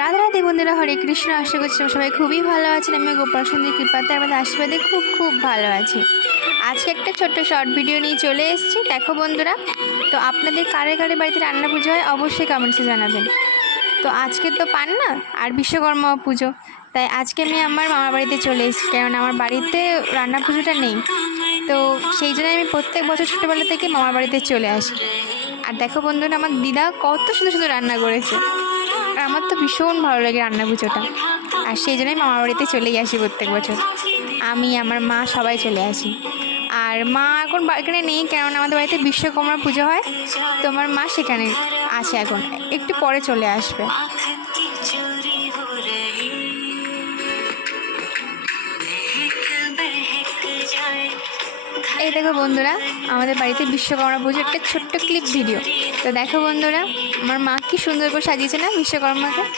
রাধে রাধে বন্ধুরা, হরে কৃষ্ণ। আশা করছি সবাই খুবই ভালো আছেন। আমি গোপাল সুন্দর কৃপাতে আমাদের আশীর্বাদে খুব খুব ভালো আছি। আজকে একটা ছোট্ট শর্ট ভিডিও নিয়ে চলে এসেছি। দেখো বন্ধুরা, তো আপনাদের কারে কারে বাড়িতে রান্না পুজো হয় অবশ্যই কমেন্টসে জানাবেন। তো আজকে তো পান না আর বিশ্বকর্মা পুজো, তাই আজকে আমি আমার মামার বাড়িতে চলে এসেছি, কারণ আমার বাড়িতে রান্না পুজোটা নেই। তো সেই জন্য আমি প্রত্যেক বছর ছোটোবেলা থেকে মামার বাড়িতে চলে আসি। আর দেখো বন্ধুরা, আমার দিদা কত সুন্দর সুন্দর রান্না করেছে। আর আমার তো ভীষণ ভালো লাগে রান্না পুজোটা, আর সেই জন্যই মামার বাড়িতে চলেই আসি প্রত্যেক বছর। আমি, আমার মা সবাই চলে আসি। আর মা এখন এখানে নেই, কারণ আমাদের বাড়িতে বিশ্বকর্মা পুজো হয়, তো আমার মা সেখানে আছে, এখন একটু পরে চলে আসবে। এই দেখো বন্ধুরা, আমাদের বাড়িতে বিশ্বকর্মা পুজো একটা ছোট্ট ক্লিপ ভিডিও। তো দেখো বন্ধুরা, আমার মা কি সুন্দর করে সাজিয়েছে না বিশ্বকর্মাকে।